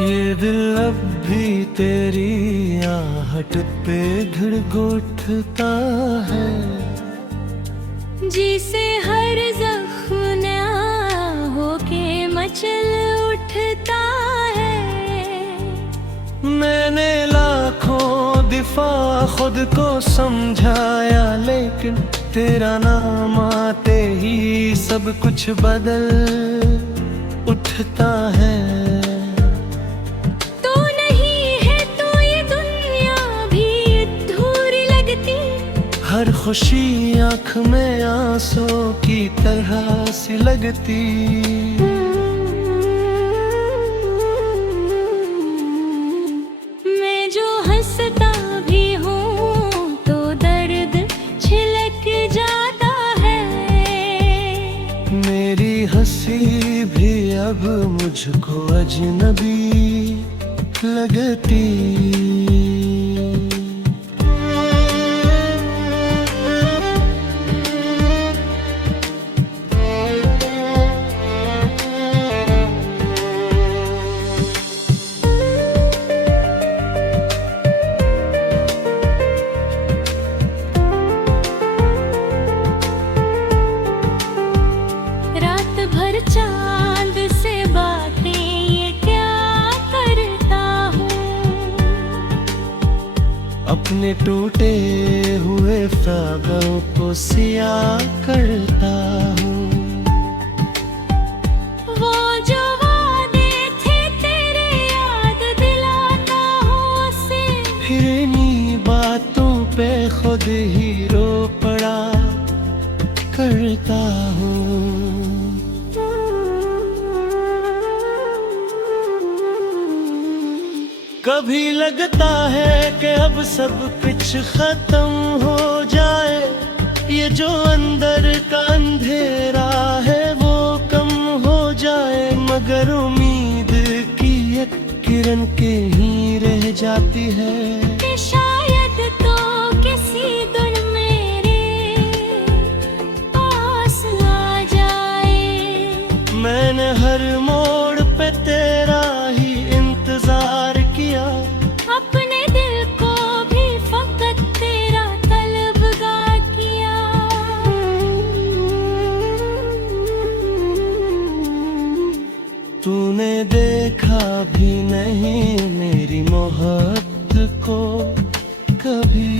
ये दिल अब भी तेरी आहट पे धड़क उठता है, जिसे हर जख्म नया होके मचल उठता है। मैंने लाखों दिफा खुद को समझाया, लेकिन तेरा नाम आते ही सब कुछ बदल उठता है। तू नहीं है तो ये दुनिया भी अधूरी लगती, हर खुशी आँख में आंसू की तरह सी लगती। मैं जो हंसता भी हूँ तो दर्द छिलक जाता है। मेरी हंसी भी अब मुझको अजनबी लगती। रात भर चांद से बातें ये क्या करता हूँ, अपने टूटे हुए ख्वाबों को सियाह करता हूँ। वो जो वादे थे तेरे याद दिलाता हूँ उसे। फिर इन्हीं बातों पे खुद ही रो पड़ा करता हूँ। कभी लगता है कि अब सब कुछ खत्म हो जाए, ये जो अंदर का अंधेरा है वो कम हो जाए, मगर उम्मीद की एक किरण के ही रह जाती है। कि शायद तो किसी दिन मेरे पास आ जाए। मैंने हर मोड़ पे तेरा ही इंतजार किया, अपने दिल को भी फकत तेरा तलबगार किया। तूने देखा भी नहीं मेरी मोहब्बत को कभी।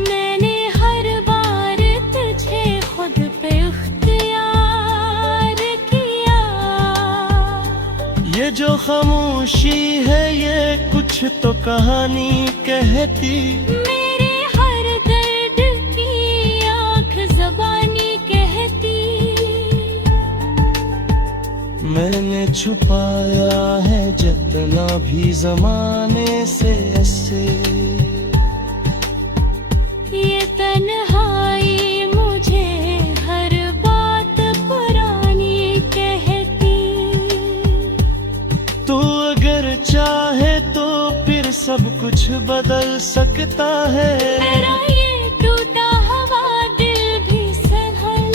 मैंने हर बार तुझे खुद पे इख्तियार किया। ये जो खामोशी है ये कुछ तो कहानी कहती। मेरे हर दर्द की आँख ज़बानी कहती। मैंने छुपाया है जितना भी जमाने से ऐसे, ये तन्हाई मुझे हर बात पुरानी कहती। तू अगर चाहे तो फिर सब कुछ बदल सकता है। मेरा ये टूटा हुआ दिल भी संभल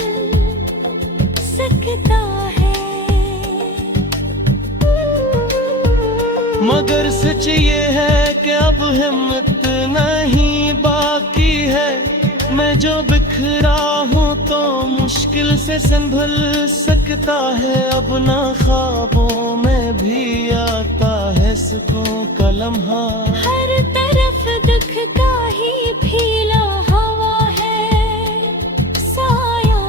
सकता है। मगर सच ये है कि अब हिम्मत नहीं बाकी है। मैं जो बिखरा हूँ तो मुश्किल से संभल सकता है। अब ना ख्वाबों में भी आता है सुकून का लम्हा। हर तरफ दुख का ही फीला हवा है साया।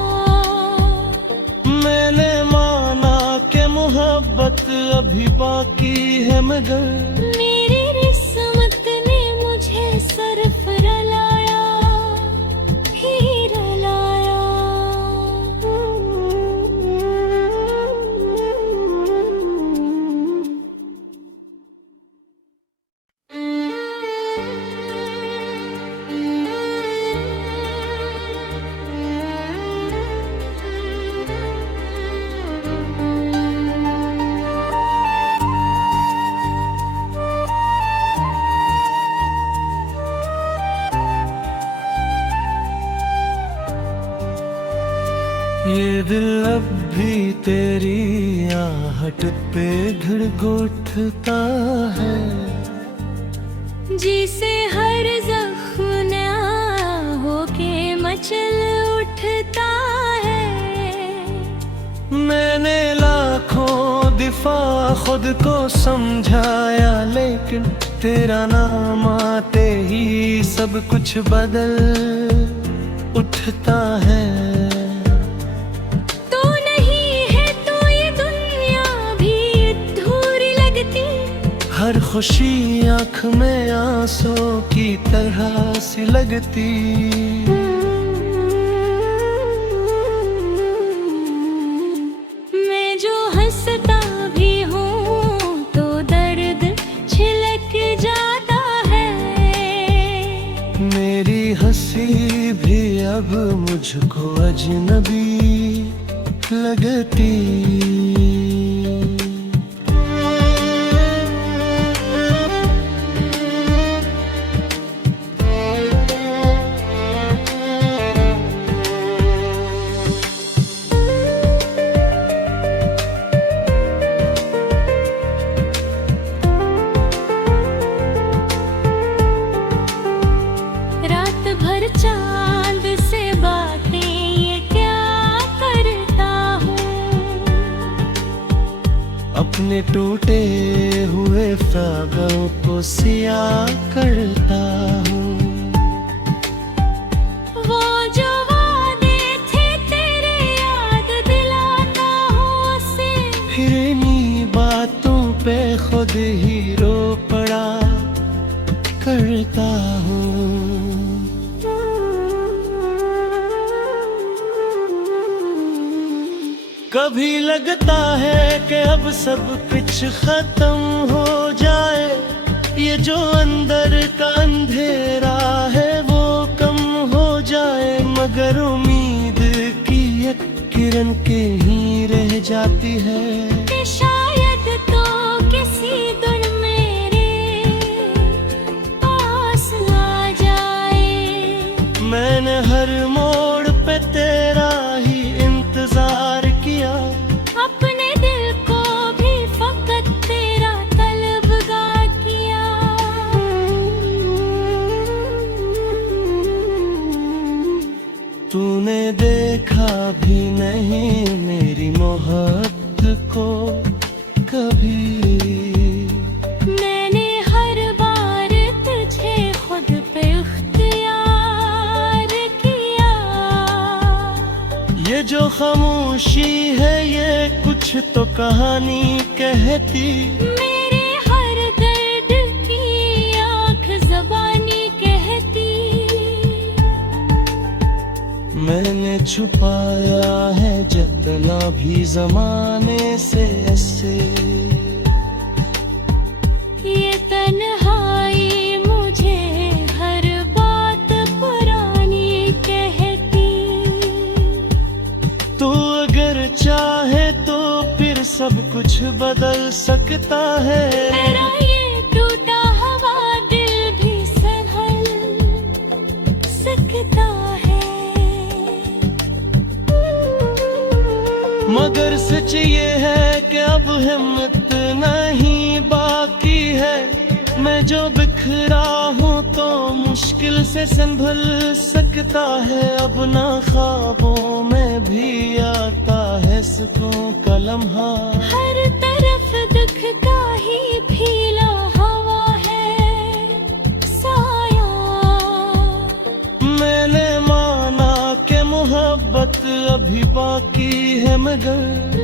मैंने माना कि मोहब्बत अभी बाकी है, मगर मेरी किस्मत ने मुझे सरफ रलाया ही रलाया। ये दिल अब भी तेरी आहट पे धड़घोटता है, जिसे हर जख्म नया होके मचल उठता है। मैंने लाखों दिफा खुद को समझाया, लेकिन तेरा नाम आते ही सब कुछ बदल उठता है। तू नहीं है तो ये दुनिया भी अधूरी लगती, हर खुशी आँख में आंसू की तरह सी लगती। मैं जो हंसता भी हूँ तो दर्द छिलक जाता है। मेरी हंसी भी अब मुझको अजनबी लगती। रात भर चांद से बातें ये क्या करता हूँ, अपने टूटे हुए ख्वाबों को सियाह करता हूँ। वो जो वादे थे तेरे याद दिलाता हूँ उसे। फिर इन्हीं बातों पे खुद ही रो पड़ा करता हूँ। कभी लगता है कि अब सब कुछ खत्म हो जाए, ये जो अंदर का अंधेरा है वो कम हो जाए, मगर उम्मीद की एक किरण के ही रह जाती है। कि शायद तो किसी दिन मेरे पास आ जाए। मैंने हर मोड़ पे तेरा ही इंतजार किया, अपने दिल को भी फकत तेरा तलबगार किया। तूने देखा भी नहीं मेरी मोहब्बत को कभी। मैंने हर बार तुझे खुद पे इख्तियार किया। ये जो खामोशी है ये कुछ तो कहानी कहती। मेरे हर दर्द की आँख ज़बानी कहती। मैंने छुपाया है जितना भी जमाने से ऐसे, ये तन्हाई मुझे हर बात पुरानी कहती। तू अगर चाहे तो फिर सब कुछ बदल सकता है। मेरा ये टूटा हुआ दिल भी संभल सकता है। मगर सच ये है कि अब हिम्मत नहीं बाकी है। मैं जो बिखरा हूँ तो मुश्किल से संभल सकता है। अब ना ख्वाबों में भी आता है सुकून का लम्हा। हर तरफ दुख का ही फीला हवा है साया। मैंने माना कि मोहब्बत अभी बाकी है, मगर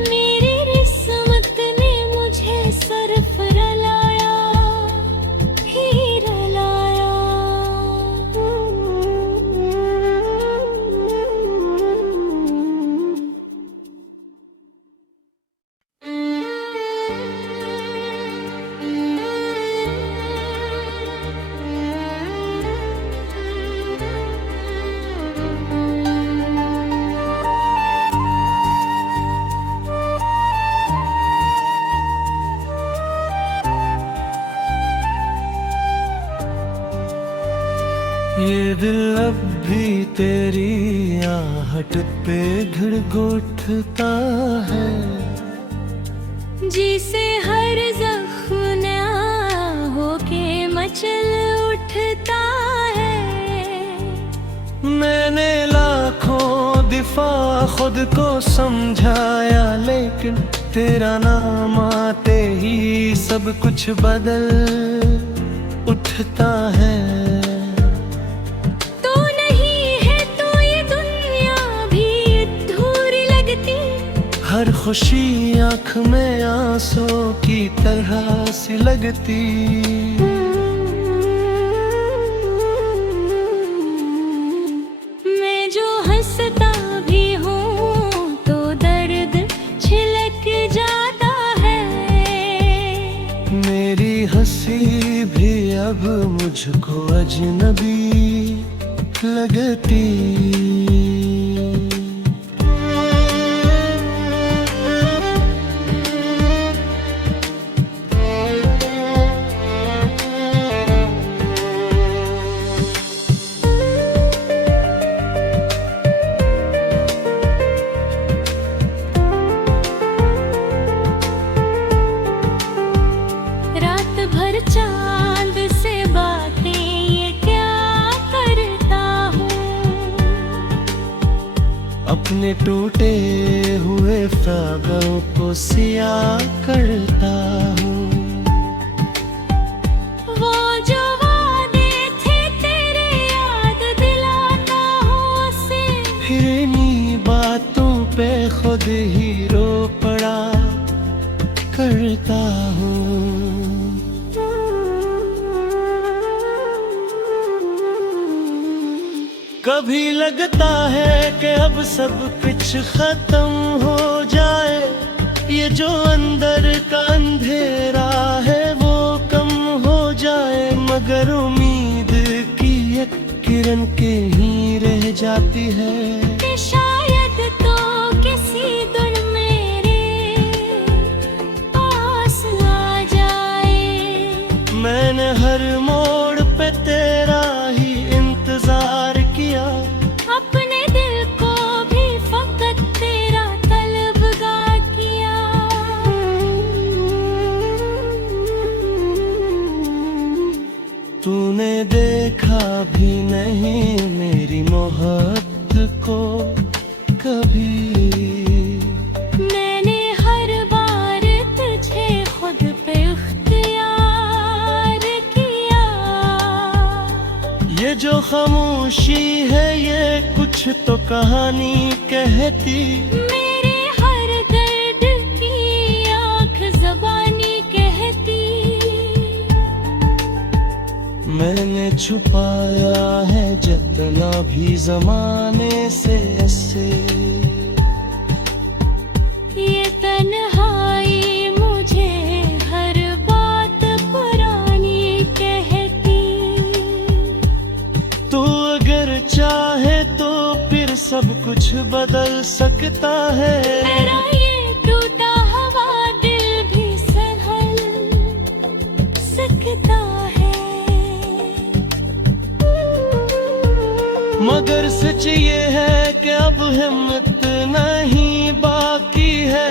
मेरी किस्मत ने मुझे सरफ रलाया ही रलाया। तेरी आहट पे घुटता है, जिसे हर जख्म नया होके मचल उठता है। मैंने लाखों दिफा खुद को समझाया, लेकिन तेरा नाम आते ही सब कुछ बदल उठता है। तू नहीं है तो ये दुनिया भी अधूरी लगती, हर खुशी आँख में आंसू की तरह सी लगती। मैं जो हंसता भी हूँ तो दर्द छिलक जाता है। मेरी हंसी भी अब मुझको अजनबी लगती। रात भर चांद से बातें ये क्या करता हूँ, अपने टूटे हुए ख्वाबों को सियाह करता हूँ। वो जो वादे थे तेरे याद दिलाता हूँ उसे। फिर इन्हीं बातों पे खुद ही रो पड़ा करता हूँ। कभी लगता है कि अब सब कुछ खत्म हो जाए, ये जो अंदर का अंधेरा है वो कम हो जाए, मगर उम्मीद की एक किरण के ही रह जाती है। कि शायद तो किसी दिन मेरे पास आ जाए। मैंने हर मोड़ पे तेरा ही इंतजार किया, अपने दिल को भी फकत तेरा तलबगार किया। तूने देखा भी नहीं मेरी मोहब्बत को कभी। मैंने हर बार तुझे खुद पे इख्तियार किया। ये जो खामोशी है ये कुछ तो कहानी कहती। मेरे हर दर्द की आँख ज़बानी कहती। मैंने छुपाया है जितना भी जमाने से ऐसे, ये तन्हाई मुझे हर बात पुरानी कहती। तू अगर चाहे तो फिर सब कुछ बदल सकता है। मेरा ये टूटा हुआ दिल भी संभल सकता है। मगर सच ये है कि अब हिम्मत नहीं बाकी है।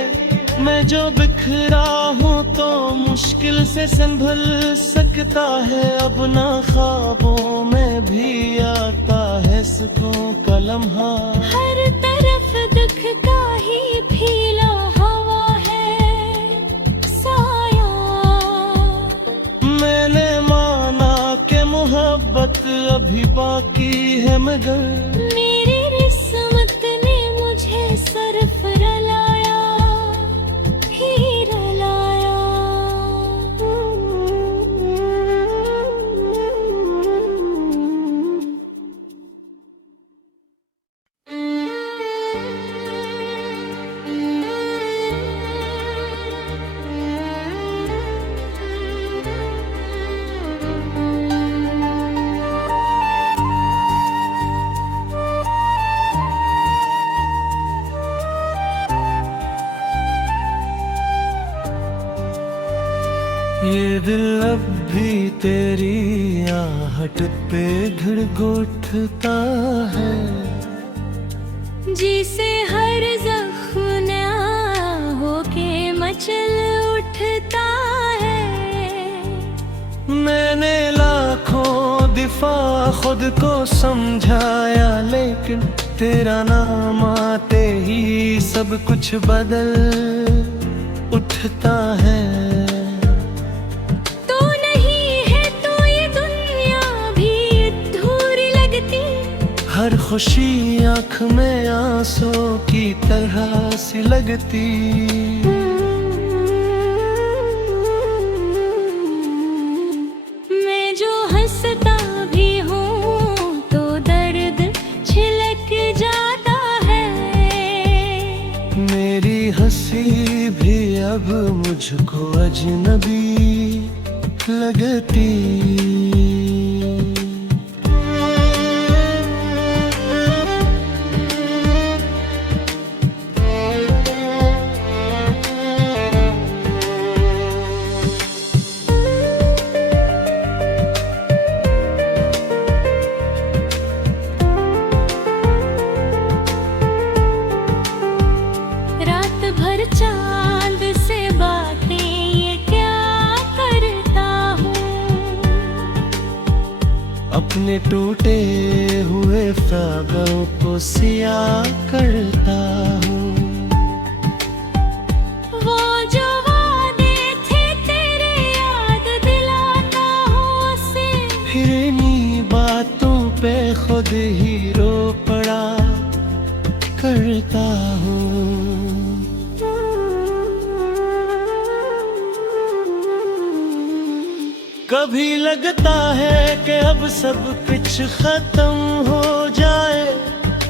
मैं जो बिखरा हूँ तो मुश्किल से संभल सकता है। अब ना ख्वाबों में भी आता है सुकून का लम्हा। हर तरफ दुख का ही फैला हवा है साया। मैंने माना कि मोहब्बत अभी बाकी है, मगर मेरी किस्मत ने मुझे सरफ रलाया ही रलाया। ये दिल अब भी तेरी आहट पे घुटता उठता है, जिसे हर जख्म नया होके मचल उठता है। मैंने लाखों दिफा खुद को समझाया, लेकिन तेरा नाम आते ही सब कुछ बदल उठता है। तो नहीं है तो ये दुनिया भी अधूरी लगती, हर खुशी आँख में आंसू की तरह सी लगती। मैं जो हंसता भी हूँ तो दर्द छिलक जाता है। मेरी हंसी भी अब मुझको अजनबी लगती। रात भर चांद से बातें ये क्या करता हूँ, अपने टूटे हुए ख्वाबों को सियाह करता हूँ। वो जो वादे थे तेरे याद दिलाता हूँ उसे। फिर इन्हीं बातों पे खुद ही रो पड़ा करता हूँ। कभी लगता है कि अब सब कुछ खत्म हो जाए,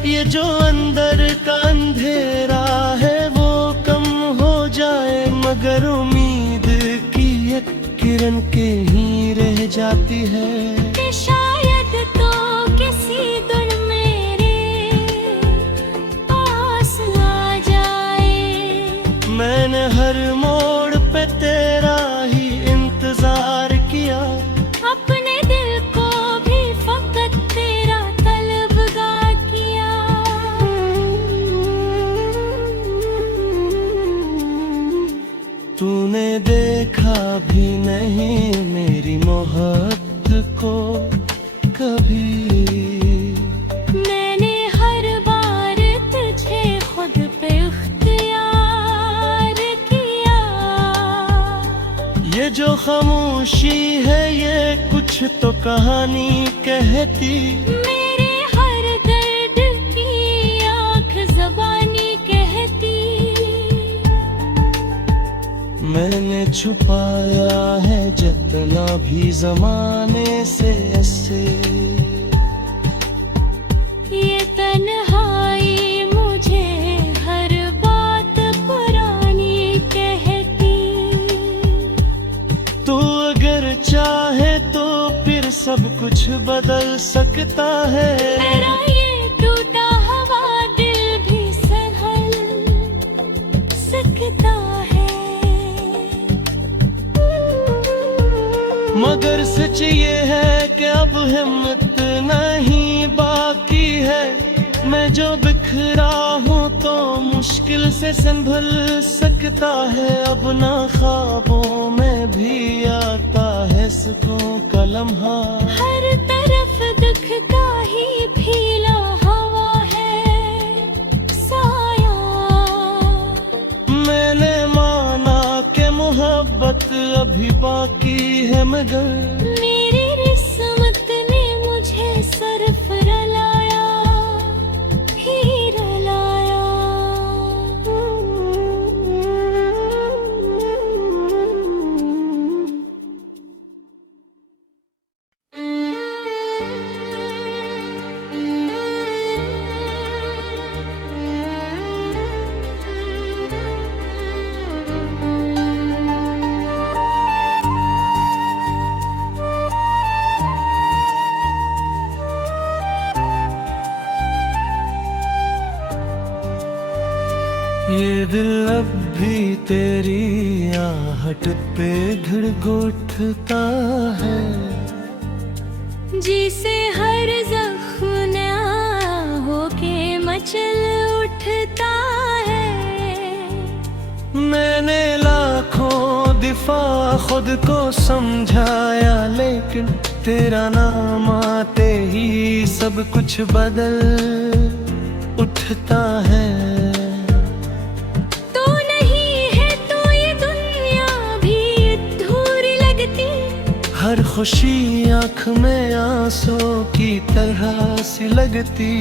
ये जो अंदर का अंधेरा है वो कम हो जाए, मगर उम्मीद की एक किरण के ही रह जाती है। कि शायद तो किसी दिन मेरे पास आ जाए। मैंने हर मोड़ पे तेरा ही इंतजार किया, अपने दिल को भी फकत तेरा तलबगार किया। तूने देखा भी नहीं मेरी मोहब्बत को कभी। मैंने हर बार तुझे खुद पे इख्तियार किया। ये जो खामोशी है ये कुछ तो कहानी कहती। मेरे हर दर्द की आँख ज़बानी कहती। मैंने छुपाया है जितना भी जमाने से ऐसे, ये तन्हाई मुझे हर बात पुरानी कहती। तू अगर चाहे तो फिर सब कुछ बदल सकता है। मेरा ये टूटा हुआ दिल भी संभल सकता है। मगर सच ये है कि अब हिम्मत नहीं बाकी है। मैं जो बिखरा हूँ तो मुश्किल से संभल सकता है। अब ना ख्वाबों में भी आता है सुकून का लम्हा। हर तरफ दुख का ही फैला हवा है साया। मैंने माना कि मोहब्बत अभी बाकी है, मगर मेरी किस्मत ने मुझे सरफ रलाया ही रलाया। ये दिल अब भी तेरी आहट पे धड़क उठता है, जिसे हर जख्म मचल उठता है। मैंने लाखों दिफा खुद को समझाया, लेकिन तेरा नाम आते ही सब कुछ बदल उठता है। तू नहीं है तो ये दुनिया भी अधूरी लगती। हर खुशी आँख में आंसू की तरह सी लगती।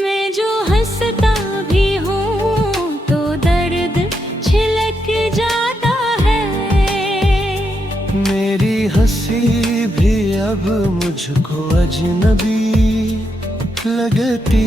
मैं जो हंसता भी हूँ तो दर्द छिलक जाता है। मेरी हंसी भी अब मुझको अजनबी लगती।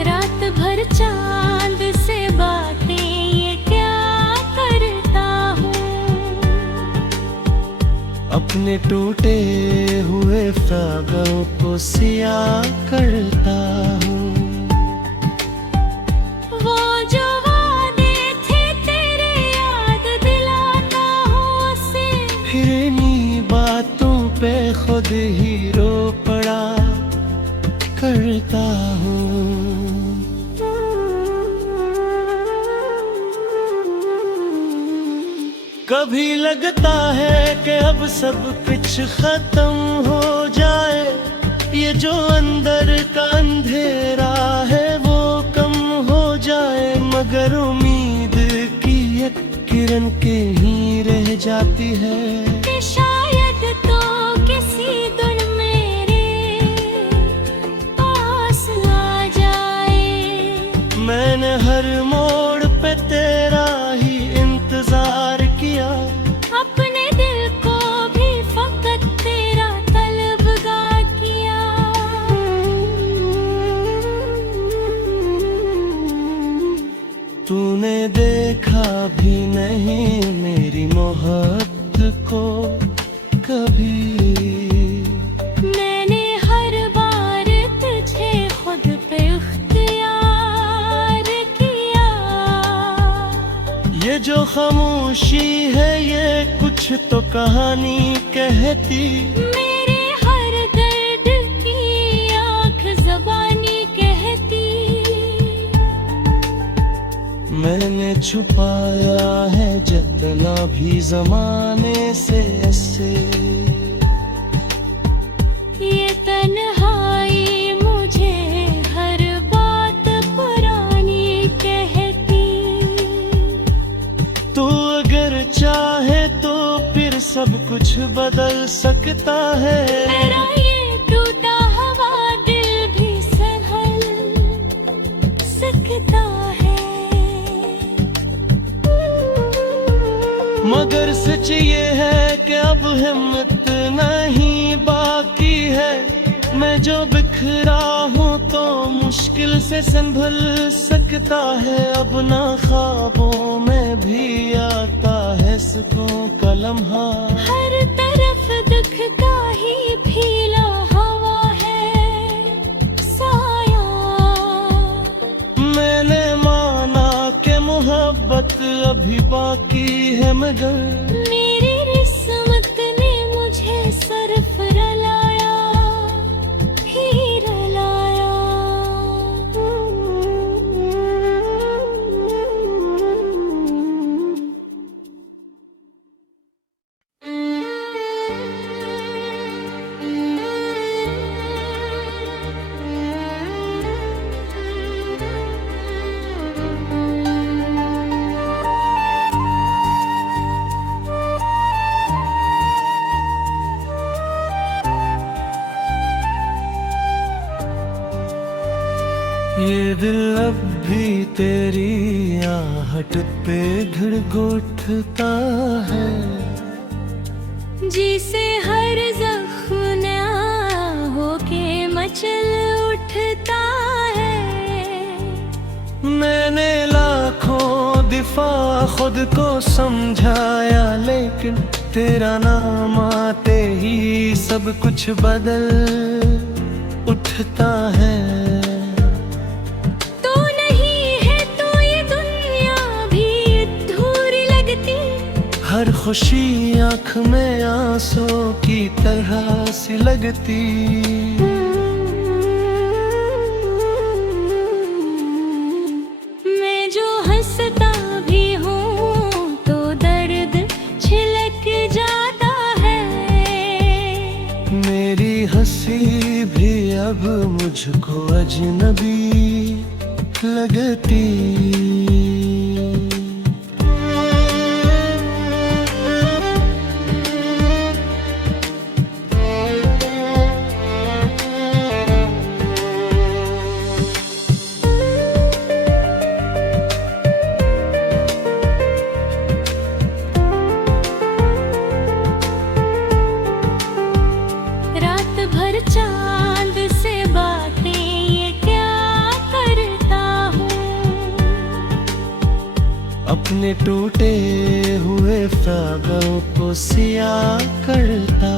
रात भर चांद से बातें ये क्या करता हूँ। अपने टूटे हुए ख्वाबों को सियाह करता हूँ। वो जो वादे थे तेरे याद दिलाता हूँ उसे। फिर इन्हीं बातों पे खुद ही रो पड़ा करता हूँ। कभी लगता है कि अब सब कुछ खत्म हो जाए, ये जो अंदर का अंधेरा है वो कम हो जाए। मगर उम्मीद की एक किरण कहीं रह जाती है। कि शायद तो किसी दिन मेरे पास आ जाए। मैंने हर मोड़ पे तेरा ही इंतजार किया। अपने दिल को भी फकत तेरा तलबगार किया। तूने देखा भी नहीं मेरी मोहब्बत को कभी। मैंने हर बार तुझे खुद पे इख्तियार किया। ये जो खामोशी है ये कुछ तो कहानी कहती। मेरे हर दर्द की आँख ज़बानी कहती। मैंने छुपाया है जितना भी जमाने से ऐसे। ये तन्हाई मुझे हर बात पुरानी कहती। तू अगर चाहे तो फिर सब कुछ बदल सकता है। मेरा ये टूटा हुआ दिल भी संभल सकता है। मगर सच ये है कि अब हिम्मत नहीं बाकी है। मैं जो बिखरा हूँ तो मुश्किल से संभल सकता है। अब ना ख्वाबों में भी आता है सुकून का लम्हा। हर तरफ दुख का ही फैला हवा है साया। मैंने माना कि मोहब्बत अभी बाकी है, मगर मेरी किस्मत ने मुझे सरफ रलाया ही रलाया। ये दिल अब भी तेरी आहट पे धड़क उठता है। जिसे हर जख्म नया होके मचल उठता है। मैंने दफा खुद को समझाया, लेकिन तेरा नाम आते ही सब कुछ बदल उठता है। तो नहीं है तो ये दुनिया भी अधूरी लगती, हर खुशी आँख में आंसू की तरह सी लगती। मैं जो हंसता भी हूँ तो दर्द छिलक जाता है। मेरी हंसी भी अब मुझको अजनबी लगती। रात भर चांद से बातें ये क्या करता हूँ, अपने टूटे हुए ख्वाबों को सिया करता